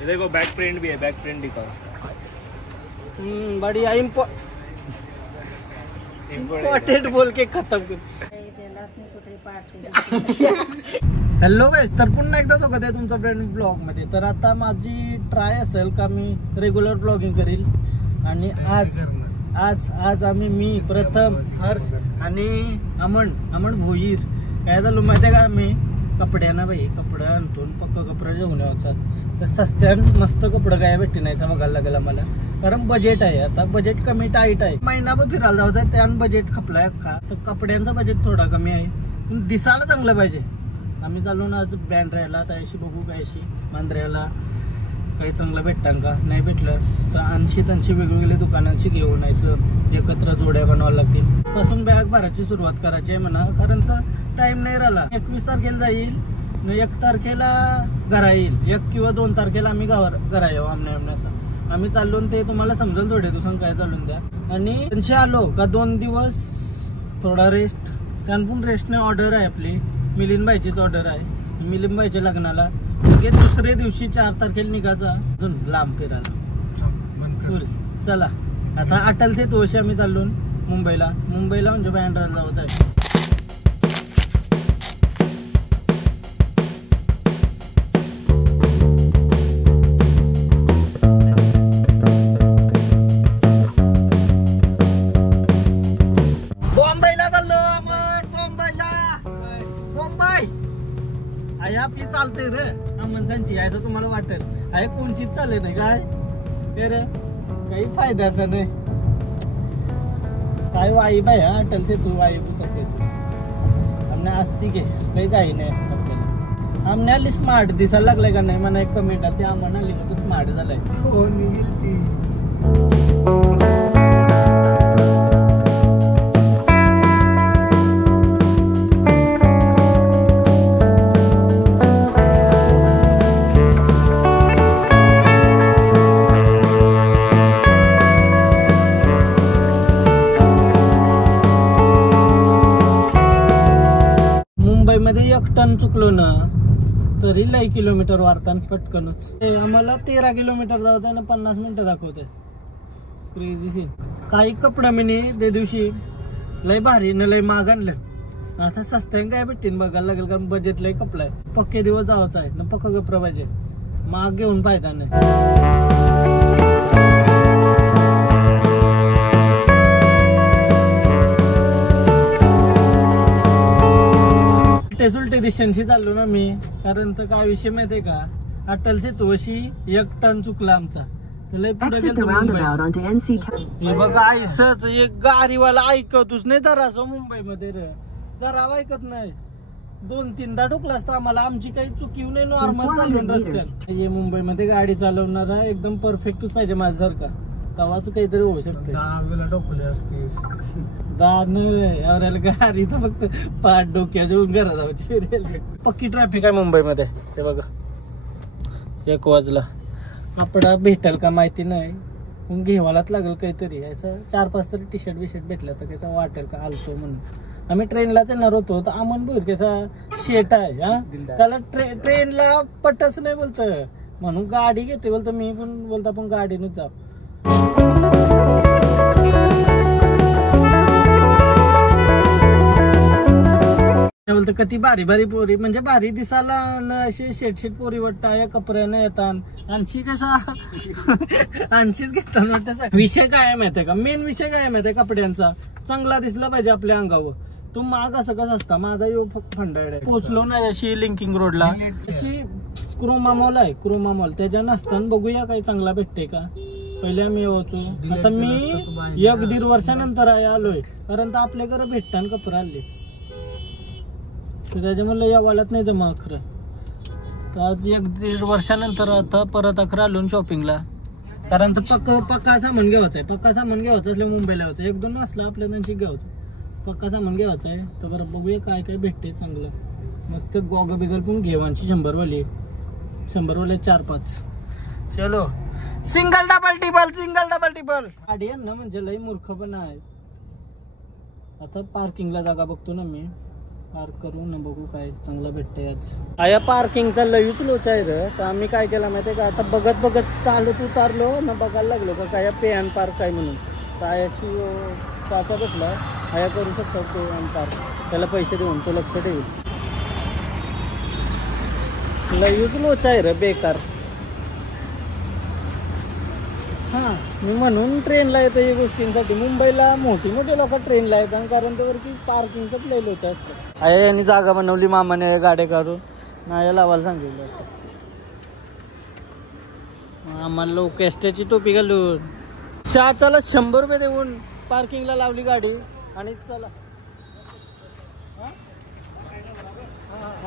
ये देखो back print भी है, बैक प्रिंट दिखाओ। बढ़िया इम्पोर्टेड बोल के खत्म कर। हॅलो गाइस, तर पुन्हा एकदा स्वागत आहे तुमचा फ्रेंड ब्लॉग मध्ये। तर आता माझी ट्राय असेल का मी रेग्युलर ब्लॉगिंग करील आणि आज आम्ही मी प्रथम हर्ष आणि अमन भोईर काय झालो माहिती आहे का, आम्ही कपड्यांना बाई कपडे आणतो पक्क कपडे घेऊन यायचं। तर सस्त्यान मस्त कपडे काय भेटते नाही बघायला लागेल आम्हाला, कारण बजेट आहे आता, बजेट कमी टाईट आहे। महिनाभर फिरायला जायचं आहे त्यान बजेट खपलाय का, तर कपड्यांचा बजेट थोडा कमी आहे पण दिसायला चांगलं पाहिजे। आम्ही चाललो ना आज बँड्राला, त्याशी बघू कायशी मांद्र्याला काही चांगलं भेटतं का, नाही भेटलं तर 80 वेगवेगळ्या दुकानांची घेऊन यायचं, एकत्र जोड्या बनवायला लागतील। पासून बॅग भरायची सुरुवात करायची आहे म्हणा, कारण तर टाइम नाही राहिला। 21 तारखेला जाईल, 1 तारखेला घरा येईल, 1 किंवा 2 तारखेला आम्ही घरा येऊ आमण्याचा। आम्ही चाललो ते तुम्हाला समजेल थोडे दिवसांनी काय चालून द्या। आणि त्यांची आलो का 2 दिवस थोडा रेस्ट, त्यानपून रेस्टने ऑर्डर आहे आपली मिलिंद भाईचीच ऑर्डर आहे। मिलिंद भाईच्या लग्नाला दुसरे दिवशी 4 तारखेला निघायचा अजून लांब फिरायला फुल। चला आता अटल सेतूशी आम्ही चाललो मुंबईला म्हणजे बँड्राला जायचं आहे। आपली चालते रे अमनसांची यायचं तुम्हाला वाटेल आहे, कोणचीच चालले नाही काय रे, काही फायद्याचा नाही काय। वाई बाय अटल से तू वाई पुचते तू हमने आस्ती के काही नाही आपल्याला। हमने आली स्मार्ट दिसायला लागलाय का नाही मला एक कमेंट आली, आम्हाला आली तर स्मार्ट झालाय। मध्ये 1 टन चुकलो ना तरी लई किलोमीटर वारताना पटकनच। आम्हाला 13 किलोमीटर जायचं ना 50 मिनिटं दाखवते, क्रेझी सीन। काही कपडा मी त्या दिवशी लय भारी न लय महाग आणलं, आता सस्त्याने काय भेटतील बघायला लागेल, कारण बजेट लय कपला आहे। पक्के दिवस जायचं आहे ना, पक्का कपडा पाहिजे, महाग घेऊन फायदा नाही। उलटे दिशांशी चाललो ना मी, कारण तर काय विषय माहितीये का, अटल से तुळशी 1 टन चुकला आमचा, लय पुढे गेलो। बघा आईसच एक गाडीवाला ऐकतच नाही जरा असं मुंबईमध्ये रे, जरा ऐकत नाही। 2-3दा ठोकला असता आम्हाला, आमची काही चुकी नाही, नॉर्मल चालवून रस्त्यात। हे मुंबईमध्ये गाडी चालवणारा एकदम परफेक्टच पाहिजे माझ्यासारखा, तवाच काहीतरी होऊ शकते। 10 वेळा ठोकले असतीस, 10 गाडीचं फक्त पाठ डोक्याच्या घरा जायची। पक्की ट्रॅफिक आहे मुंबईमध्ये, हे बघा 1 वाजला, कपडा भेटेल का माहिती नाही पण घेवायलाच लागेल काहीतरी, असं 4-5 तरी टी शर्ट भेटलं तर कसं वाटेल का आलतो म्हणून। आम्ही ट्रेनलाच येणार होतो तर अमन भोईर कसा शेट आहे हा, त्याला ट्रेनला पटच नाही बोलत, म्हणून गाडी घेते बोलतो, मी पण बोलतो आपण गाडीनच जाऊ। बोलतो कधी भारी पोरी म्हणजे भारी दिसायला असे शेट पोरी वाटतं या कपड्याने येतात, आणशी कसा आणशीच घेतात वाटतं। विषय काय माहितीये का, मेन विषय काय माहितीये कपड्यांचा, चांगला दिसला पाहिजे आपल्या अंगावर। तो माग असं कसं असता, माझा यो फंडाड आहे। पोचलो ना अशी लिंकिंग रोडला, अशी क्रोमा मॉल आहे, क्रोमा मॉल त्याच्या नसताना बघूया काही चांगला भेटते का। पहिले आम्ही यावचो, आता मी 1-1.5 वर्षानंतर आलोय, कारण तर आपल्याकडे भेटताना कपडे आले तर त्याच्यामुळे या वाल्यात नाही जमा खरं। तर आज 1-1.5 वर्षानंतर आता परत अकरा आलो शॉपिंगला, कारण तर पक्का सामान घ्यायचं आहे। पक्का सामान घ्यायचं असले मुंबईला होतं, 1-2 असलं आपल्या त्यांची घ्यायचं, पक्का सामान घ्यायचं आहे। तर बरं बघूया काय काय भेटते चांगलं, मस्त गॉगल बिगल पण घेवायची 100 वाले 4-5। चलो सिंगल डबल टिबल गाडी ना म्हणजे लई मूर्ख पण आहे। आता पार्किंगला जागा बघतो ना मी, पार्क करू ना, बघू काय चांगलं भेटतंय आज. आया पार्किंगचा लयूच लोचा आहे रे. तर आम्ही काय केलं माहिती आहे का, आता बघत बघत चालत उतारलो ना, बघायला लागलो का काय पे अँड पार्क काय म्हणून. तर आयाशी काका बसला, आया करू शकतो पे अँड पार्क, त्याला पैसे देऊन तो लक्ष ठेवू. लयूच लोचा आहे रे बेकार. हां, मी म्हणून ट्रेनला येतो या गोष्टींसाठी. मुंबईला मोठी लोक ट्रेनला येतात कारण त्यावरती पार्किंगचंच लय लोचा असतं. आया यांनी जागा बनवली मामाने गाड्या काढून, नाया लावायला सांगितलं. आम्हाला लोक एसटीची टोपी घालून चला 100 रुपये देऊन पार्किंगला लावली गाडी आणि चला.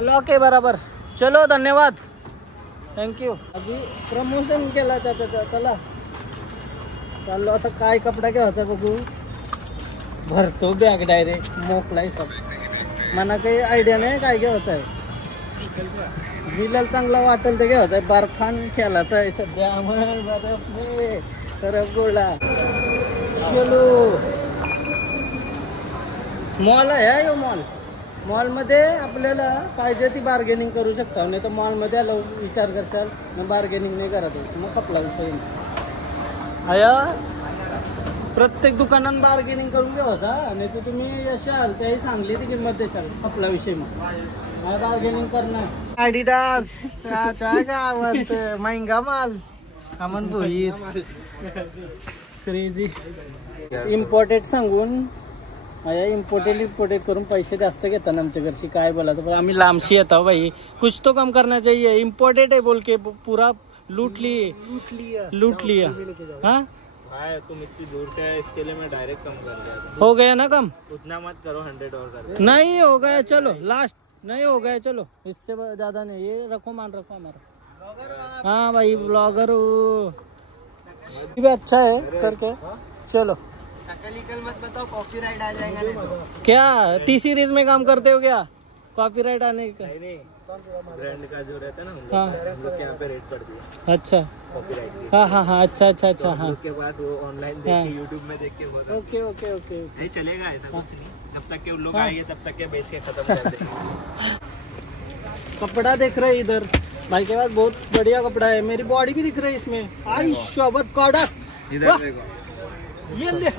लॉक आहे बराबर. चलो धन्यवाद, थँक्यू. अभी प्रमोशन केला त्याचा. चला चाललो आता. काय कपडा घ्यायचा बघू. भरतो बॅग डायरेक्ट मोकलाय सब. मला काही आयडिया नाही काय घ्यायचं आहे. दिलाला चांगला वाटेल ते घ्यायचं आहे. बारखान खेळायचा आहे सध्या. तरफ गोळा. चलो मॉल आहे यो मॉल. मॉलमध्ये आपल्याला पाहिजे ती बार्गेनिंग करू शकता. नाही तर मॉलमध्ये आलो विचार करशाल ना बार्गेनिंग नाही करत मग कपला विषय. आया प्रत्येक दुकानात बार्गेनिंग करून घ्यायचा. आणि तर तुम्ही यशाल त्याही सांगली ती किंमत देशाल आपला विषय. मग बार्गेनिंग करणार. ॲडिडास काय महंगा माल अमन भोईर क्रेझी. इम्पोर्टेड सांगून आया इम्पोर्टेड करून पैसे जास्त घेतात आमच्या घरची. काय बोलायचं पण आम्ही लांबशी येतो भाई. कुछ तो कम करना चाहिए. इम्पोर्टेड है बोल के पूरा लूट लिया. हाँ तुम इतनी दूर से आए इसके लिए मैं डायरेक्ट कम कर दिया. हो गया ना कम. उतना मत करो, 100 और कर दो. नहीं हो गया चलो लास्ट. नहीं हो गया चलो, इससे ज्यादा नहीं. ये रखो मान रखो हमारा. हाँ भाई ब्लॉगर भी अच्छा है करके. चलो मत बताओ, कॉपीराइट आ जाएगा नहीं तो. क्या टी सीरीज में काम करते हो क्या? कॉपीराइट आने का नहीं ब्रांड का जो रहता है ना हाँ. हम लोग के यहाँ पे रेट पड़ती है अच्छा. कॉपीराइट की. हाँ अच्छा हाँ. उसके बाद वो ऑनलाइन देख के यूट्यूब में देख के बहुत ओके नहीं चलेगा ऐसा कुछ नहीं. जब तक के उन लोग आएंगे तब तक के बेच के खत्म कर देंगे. कपड़ा देख रहे इधर भाई के पास बहुत बढ़िया कपड़ा है. मेरी बॉडी भी दिख रही है इसमें. आई शोभत कड़क. इधर देखो ये ले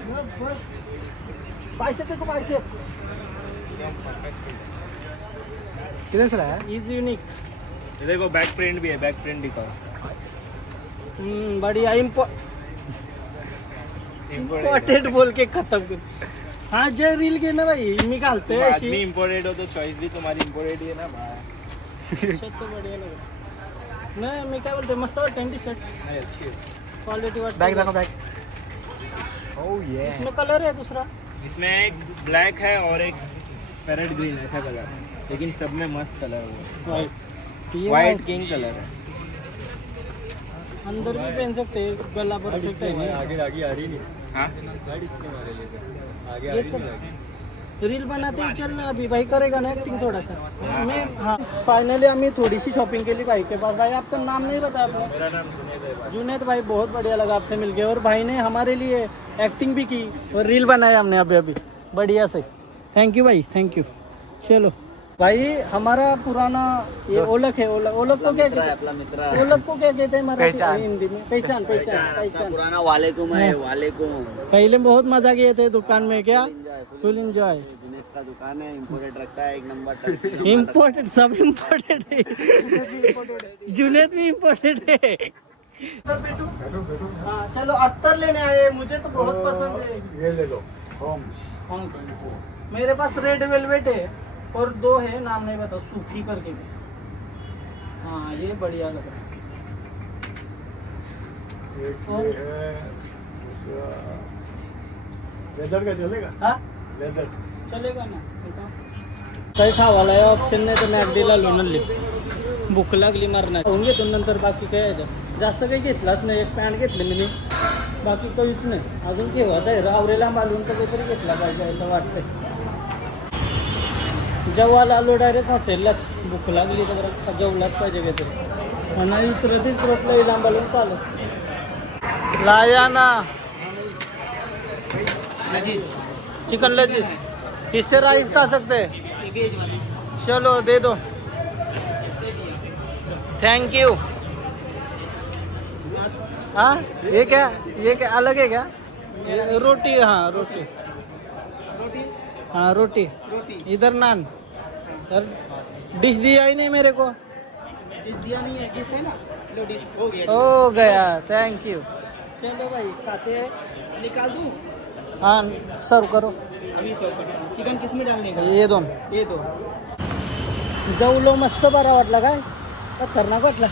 पैसे देखो पैसे. किधर से लाया? Is unique. ये देखो बैक प्रिंट भी है. बैक प्रिंट दिखाओ. बढ़िया. इम्पोर्टेड बोल के खत्म कर. हाँ जे रील के ना भाई मी घालते आदमी इम्पोर्टेड हो तो चॉइस भी तुम्हारी इम्पोर्टेड ही है ना भाई. तो बढ़िया लगा. नाही मी काय बोलते मस्त वाटतं टी शर्ट. नहीं अच्छी है. क्वालिटी वाटते. बैग देखो बैग. ओह ये इसमें कलर है दूसरा. इसमें एक ब्लैक है और एक पैरेट ग्रीन ऐसा कलर है, लेकिन सब में मस्त कलर है. व्हाइट किंग कलर है. अंदर भी पहन सकते हैं. गला परफेक्ट है. आगे आ रही नहीं. हाँ गाड़ी इसके मारे लेते आगे आ ये रही सब नहीं. रील बनाते ही चल ना अभी भाई करेगा ना एक्टिंग थोड़ा सा. मैं हाँ फाइनली हमें थोड़ी सी शॉपिंग के लिए भाई के पास. भाई आपका नाम नहीं बताया आपने? मेरा नाम जुनैद है. जुनैद भाई बहुत बढ़िया लगा आपसे मिलके. और भाई ने हमारे लिए एक्टिंग भी की और रील बनाया हमने अभी बढ़िया से. थैंक यू भाई थैंक यू. चलो भाई हमारा पुराना ये ओलक है. ओलक को क्या कहते हैं? ओलक को क्या कहते हैं मराठी हिंदी में? पहचान. पुराना वालेकुम है. वालेकुम. पहले बहुत मजा किए थे दुकान में. क्या फुल एंजॉय. जुनैद का दुकान है. इम्पोर्टेड रखता है. 1 नंबर. इम्पोर्टेड सब इम्पोर्टेड है. जुनैद भी इम्पोर्टेड है. हाँ चलो अत्तर लेने आए. मुझे तो बहुत पसंद है. ये ले लो. हॉम्स. मेरे पास रेड वेलवेट है और 2 है नाम नहीं बता. सूखी करके भी. हाँ ये बढ़िया लग रहा है. लेदर का चलेगा? हाँ लेदर चलेगा ना. काही खावाला आहे ऑप्शन नाही तर मॅगडीला लोणली. भूक लागली मारणार. होऊन घेतो नंतर. बाकी काय जास्त काही घेतलाच नाही. एक पॅन्ट घेतली मी. बाकी काहीच नाही. अजून घेवायचं आहे. आवरेला मालून कधीतरी घेतला पाहिजे असं वाटतंय. जेवायला आलो डायरेक्ट हॉटेललाच. भूक लागली तर जेवलाच पाहिजे काहीतरी. आणि इतरत लई लांबालून चालत. लाया ना चिकन लजीज. इससे राइस खा सकते हैं. चलो दे दो, थैंक यू। हाँ ये क्या अलग है क्या? रोटी, हाँ रोटी, हाँ रोटी, इधर नान। डिश दिया ही नहीं मेरे को। डिश दिया नहीं है, डिश है ना, लो डिश हो गया। हो गया, थैंक यू। चलो भाई खाते हैं। निकाल दूं? हाँ सर्व करो। अभी सर्व करतो। चिकन किस में डालने का? ये दोन. ये दो. जेवलो मस्त, बरा वाटला. काय खतरनाक वाटला.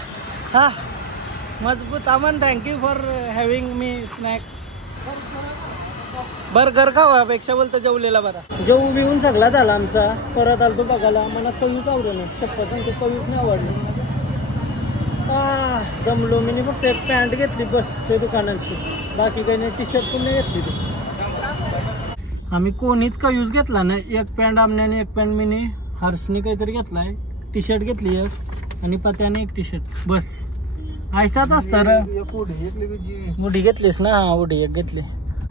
हा मजबूत. Aman thank you for having me snack. Burger खावापेक्षा बोलतो जेवलेला बरा. जेवू बिवून सगळा झाला आमचा. परत आलतो बघायला, मला कवीच आवडलं नाही. शपथ ते कवीच नाही आवडलं. जमलो. मी फक्त एक पॅन्ट घेतली बस ते दुकानाची, बाकी काही नाही. टी शर्ट पण नाही घेतली ती. आम्ही कोणीच का यूज घेतला नाही. एक पॅन्ट आमण्याने, एक पॅन्ट मीने, हर्षनी काहीतरी घेतलाय. टी शर्ट घेतली एक, आणि पत्याने एक टी शर्ट बस. ऐसाच असतं रे. उडी घेतलीस ना? उडी एक घेतली.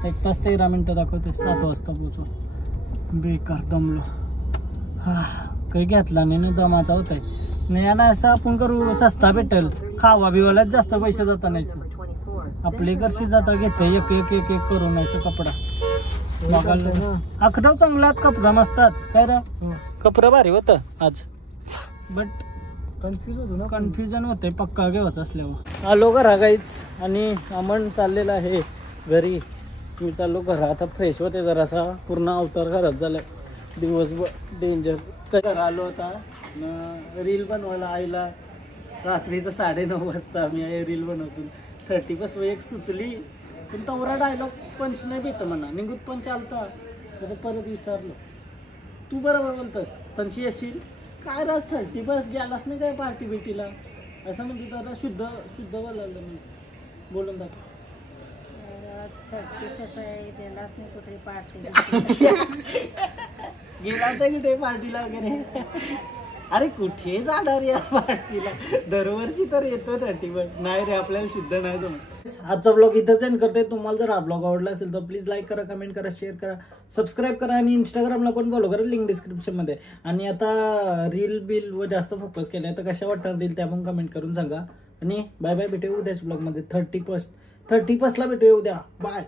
1 तास 13 मिनिटं दाखवते. 7 वाजता पोहोचू. बेकार दमलो. हा काही घेतला नाही ना, दमाचा होत आहे. नाही आणि असं आपण करू, सस्ता भेटेल. खावा बिवायलाच जास्त पैसे जाता नाही. आपले कर्षी जाता घेते एक एक एक एक करून नाही कपडा बघायला. आखडव चांगलात कपडा नसतात काय रे. कपडा भारी होतं आज, बट कन्फ्युज होतो ना. कन्फ्युजन होते पक्का घ्यायचं असल्यावर. आलो घरा गाईच, आणि अमन चाललेला आहे घरी. मी चाललो घरा. आता फ्रेश होते जरासा. पूर्ण अवतार खराब झालाय. दिवसभर डेंजर. तर आलो होता रील बनवायला. आईला रात्रीचं 9:30 वाजता मी रील बनवतो. 30 एक सुचली, पण तवरा डायलॉग पंच नाही भेट म्हणा. निघूत पण चालता, परत विसरलो. तू बरोबर बोलतस. तंशी येशील काय राज 30 गेलाच नाही काय पार्टी बिटीला असं म्हणते. तर शुद्ध शुद्ध बोलायला बोलून दाखव. 30 गेलाच नाही कुठे पार्टी. गेला तर कुठे पार्टीला वगैरे. अरे कुठे जाणार या पार्टीला. दरवर्षी तर येतो 30 नाही रे, आपल्याला शुद्ध नाही जमत. आजचा ब्लॉग इथंच एंड करते. तुम्हाला जर हा ब्लॉग आवडला असेल तर प्लीज लाईक करा, कमेंट करा, शेअर करा, सबस्क्राईब करा, आणि इंस्टाग्रामला पण फॉलो करा. लिंक डिस्क्रिप्शन मध्ये. आणि आता रील बिल व जास्त फोकस केलाय तर कशा वाटणार रील त्या पण कमेंट करून सांगा. आणि बाय बाय, भेटूया उद्याच ब्लॉग मध्ये. 31st ला भेटूया उद्या. बाय.